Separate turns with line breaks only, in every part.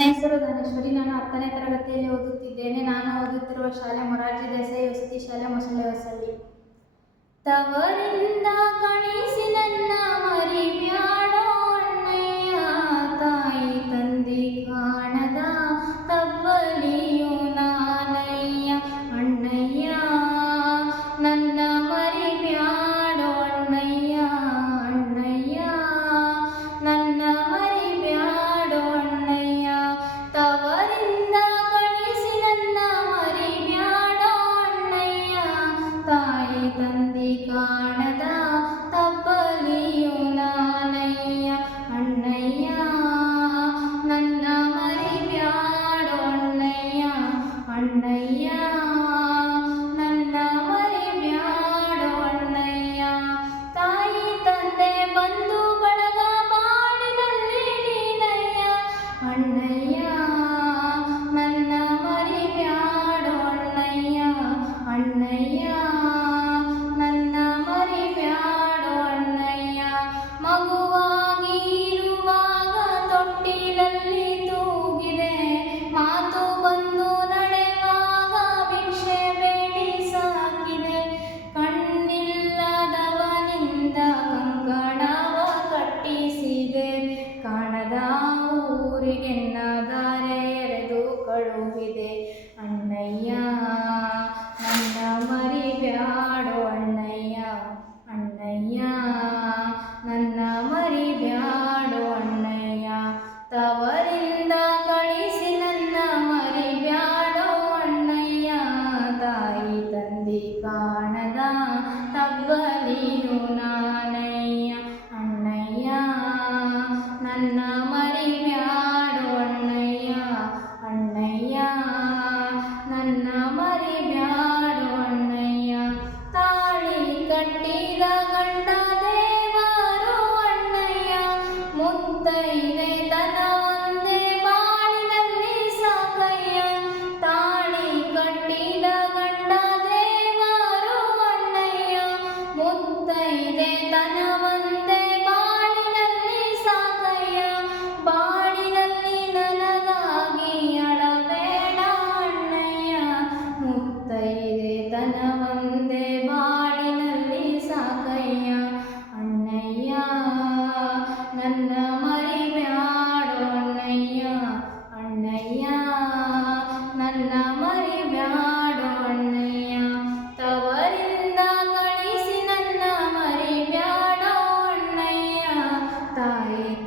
ಹೆಸರು ಧನೇಶ್ವರಿ ನಾನು ಹತ್ತನೇ ತರಗತಿಯಲ್ಲಿ ಓದುತ್ತಿದ್ದೇನೆ ನಾನು ಓದುತ್ತಿರುವ ಶಾಲೆ ಮೊರಾರ್ಜಿ ದೇಸಾಯಿ ವಸತಿ ಶಾಲೆ ಮೊಸಳೆ ಹೊಸಳ್ಳಿ ತವರಿಂದ ಕಣಿಸಿನ ಊರಿಗೆನ್ನದ இந்த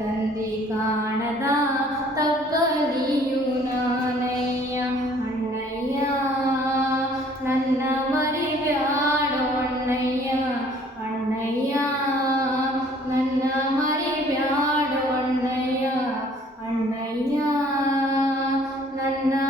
தந்தி காணதா தக்கலியும் நானையா அண்ணையா நல்ல மறிவியாடும் அண்ணையா அண்ணையா நல்ல மறிவியாடும் அண்ணையா அண்ணையா நல்ல